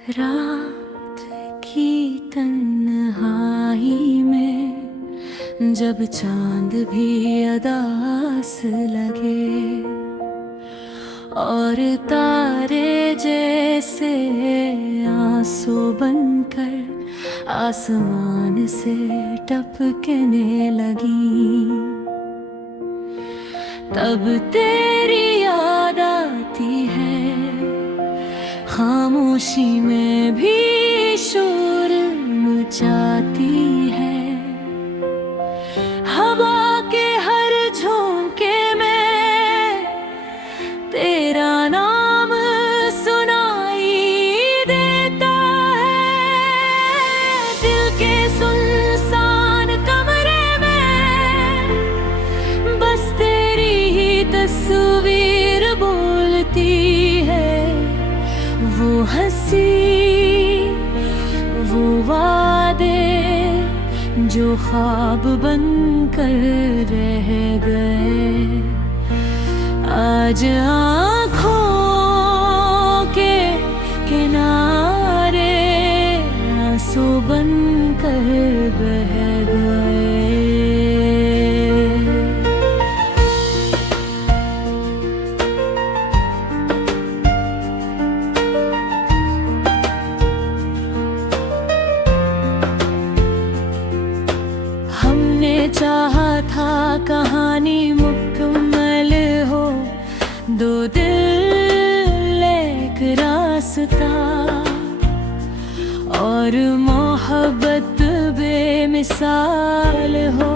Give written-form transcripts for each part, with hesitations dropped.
रात की तन्हाई में जब चांद भी अदास लगे और तारे जैसे आंसू बनकर आसमान से टपकने लगी, तब तेरी याद आती है। खामोशी में भी शोर मचाती है, हवा के हर झोंके में तेरा नाम सुनाई देता है। दिल के सुनसान कमरे में बस तेरी ही तस्वीर बोलती है। वो हंसी, वो वादे जो ख्वाब बनकर रह गए, आज आँखों के किनारे आंसू बनकर बह गए। चाहा था कहानी मुकम्मल हो, दो दिल एक रास्ता, और मोहब्बत बेमिसाल हो।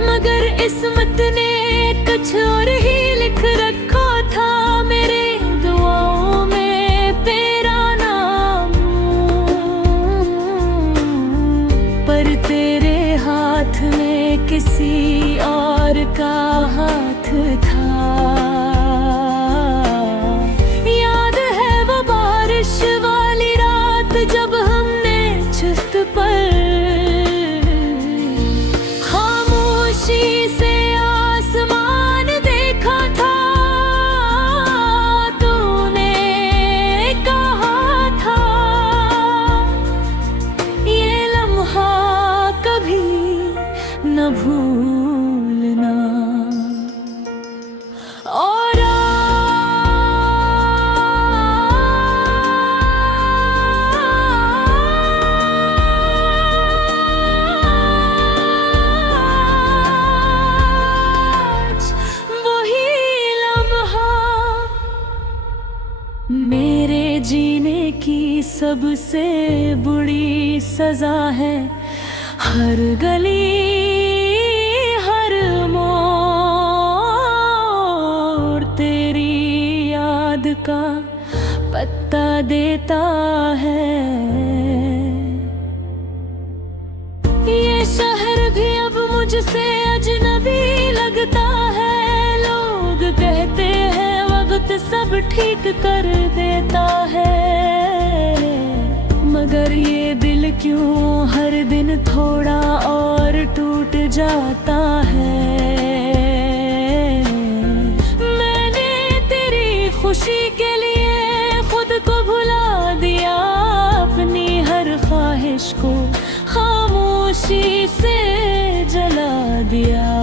मगर किस्मत ने कुछ और ही लिख रखा था मेरे दुआओं में तेरा नाम, पर तेरे हाथ में किसी और का हाथ था। याद है वो बारिश वाली रात जब हमने छत पर खामोशी से आसमान देखा था। तूने कहा था ये लम्हा कभी न भूलना, और आज वही लम्हा मेरे जीने की सबसे बुरी सजा है। हर गली, हर मोड़ तेरी याद का पत्ता देता है। ये शहर भी अब मुझसे अजनबी लगता है। लोग कहते हैं वक्त सब ठीक कर देता है, मगर ये दिल क्यों हर दिन थोड़ा और टूट जाता है। मैंने तेरी खुशी के लिए खुद को भुला दिया, अपनी हर ख्वाहिश को खामोशी से जला दिया।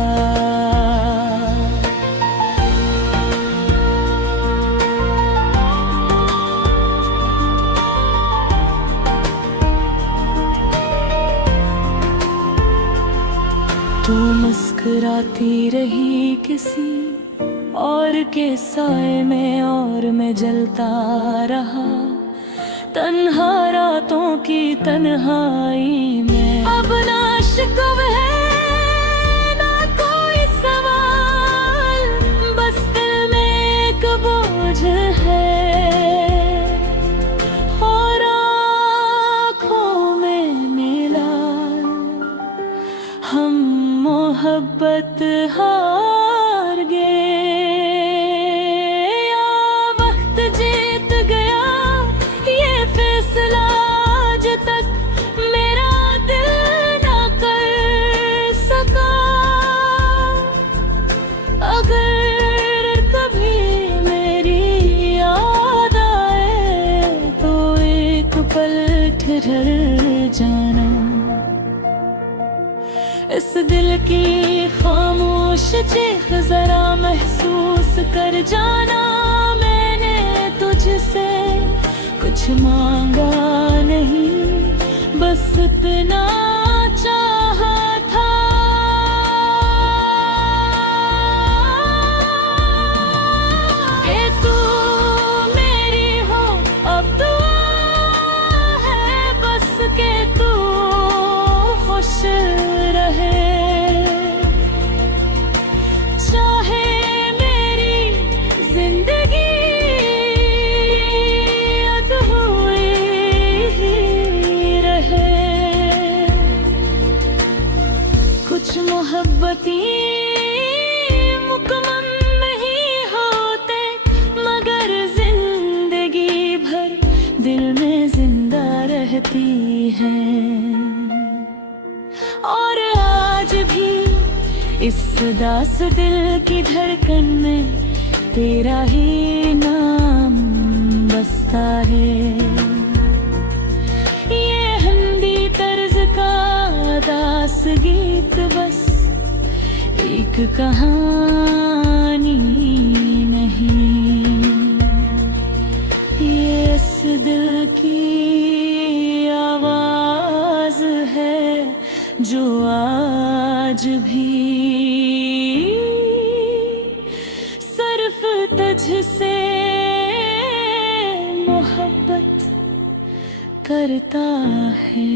तू मुस्कुराती रही किसी और के साए में, और मैं जलता रहा तन्हा रातों की तन्हाई में। अब ना शिकवा है ना कोई सवाल, बस दिल में एक बोझ है, और आँखों में मिला हम मोहब्बत हार गए। या वक्त जीत गया ये फैसला, आज तक मेरा दिल ना कर सका। अगर कभी इस दिल की खामोश चीख जरा महसूस कर जाना, मैंने तुझसे कुछ मांगा नहीं, बस इतना चाहा था। कि तू मेरी हो, अब दुआ है बस के तू खुश रहे। चाहे मेरी जिंदगी अधूरी ही रहे। कुछ मोहब्बती मुकम्मल नहीं होते, मगर जिंदगी भर दिल में जिंदा रहती हैं। और आज भी इस उदास दिल की धड़कन में तेरा ही नाम बसता है। ये हिंदी तर्ज का दास गीत बस एक कहानी नहीं, ये इस दिल की आवाज है जो आज भी सिर्फ तुझसे मोहब्बत करता है।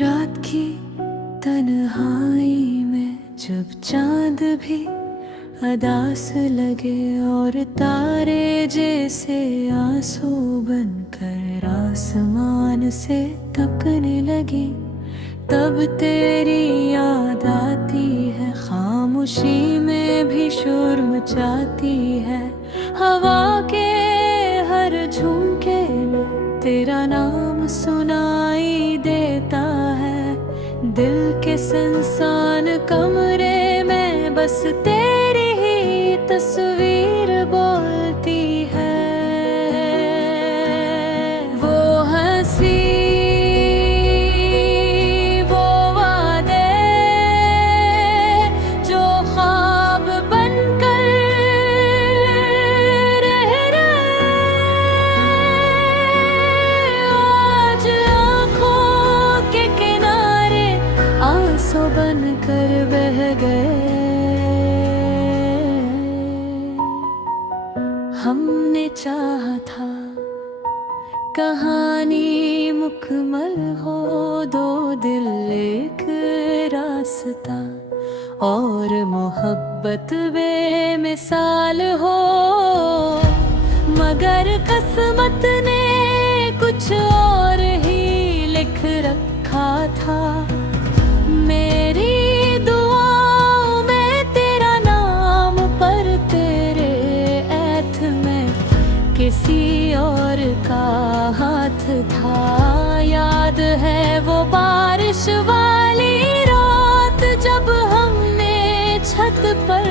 रात की तन्हाई में जब चांद भी अदास लगे और तारे जैसे आंसू बनकर आसमान से टपकने लगी, तब तेरी याद आती है। खामोशी में भी शोर मचाती है, हवा के हर झोंके में तेरा नाम सुनाई देता है। दिल के सुनसान कमरे में बस तेरी ही तस्वीर बोलती है। वो हंसी, वो वादे जो ख्वाब बनकर रह रहे, आज आँखों के किनारे आंसू बनकर बह गए। हमने चाहा था कहानी मुकम्मल हो, दो दिल एक रास्ता और मोहब्बत बेमिसाल हो, मगर किस्मत ने कुछ और ही लिख रखा था। मेरी दुआओं में तेरा नाम पर तेरे ऐत में किसी और का हाथ था। याद है वो बारिश वाली रात जब हमने छत पर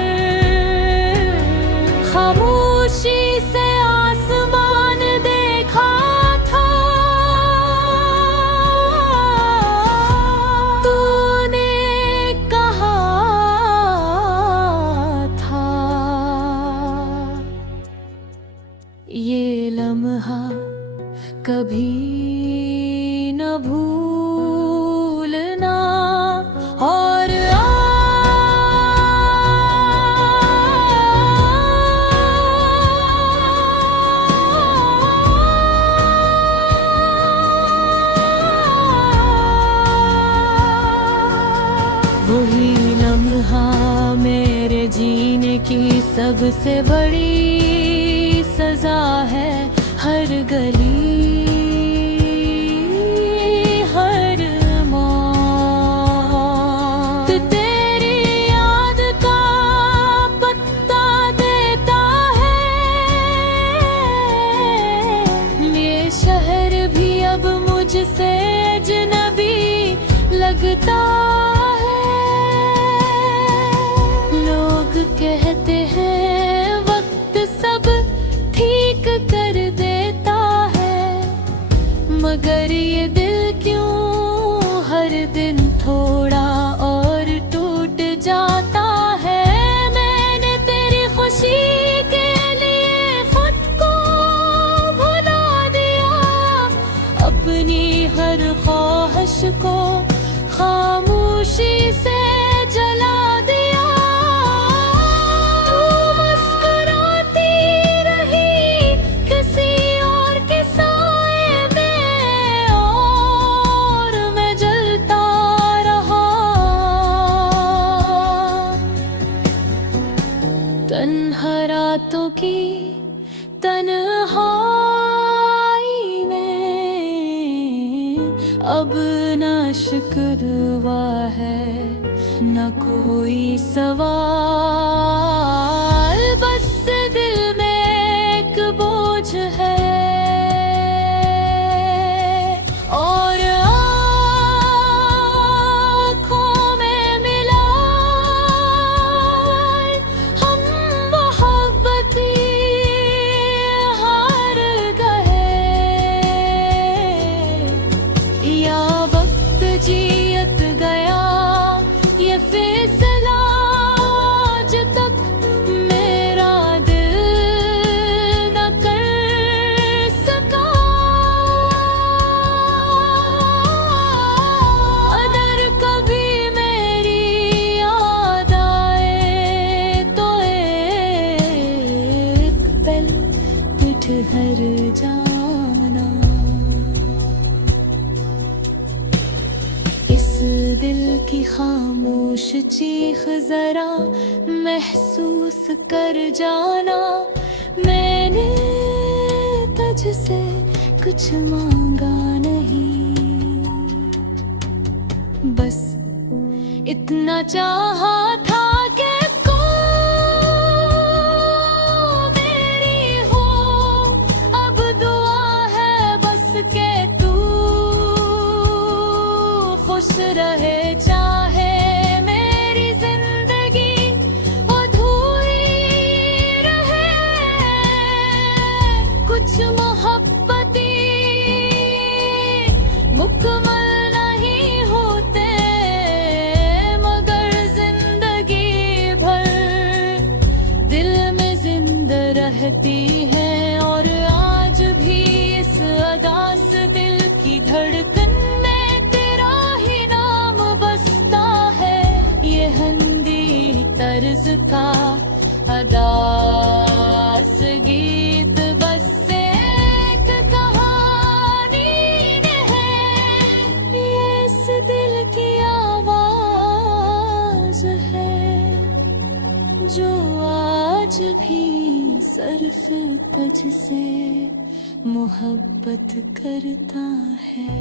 खामोशी से आसमान देखा था। तूने कहा था ये लम्हा कभी न भूलना। और वही लम्हा मेरे जीने की सबसे बड़ी सजा है। हर गली, हर मौत तेरी याद का पत्ता देता है। ये मुझसे अजनबी लगता है। लोग कहते हैं वक्त सब ठीक कर देता है, मगर ये दिल क्यों हर दिन थोड़ा और टूट जाता है। मैंने तेरी खुशी के लिए खुद को भुला दिया, अपनी हर ख्वाहिश को खामोशी से जला दिया। तू मुस्कुराती रही किसी और के साए में, और मैं जलता रहा। तन्हा रातों की तन्हाई में अब न शिकवा है, न कोई सवाल, बस दिल में एक बोझ है। और आँखों में मिला हम मोहब्बती हार गए, या वक्त जियत गया ये फैसला आज तक मेरा दिल न कर सका। अगर कभी मेरी याद आए तो एक पल ठहर जाना। इस दिल की खामोश चीख जरा महसूस कर जाना। मैंने तुझसे कुछ मांगा नहीं, बस इतना चाहा था कि मेरी हो। अब दुआ है बस के तू खुश रहे, चाहे मेरी जिंदगी अधूरी रहे। कुछ मोहब्बती मुकम्मल नहीं होते, मगर जिंदगी भर दिल में जिंदा रहती है। और आज भी इस अदास दिल की धड़कन में तेरा ही नाम बसता है। ये हंदी तर्ज का अदास गीत बस एक कहानी है, ये इस दिल की आवाज है जो आज भी सर्फ तुझसे मोहब्बत करता है।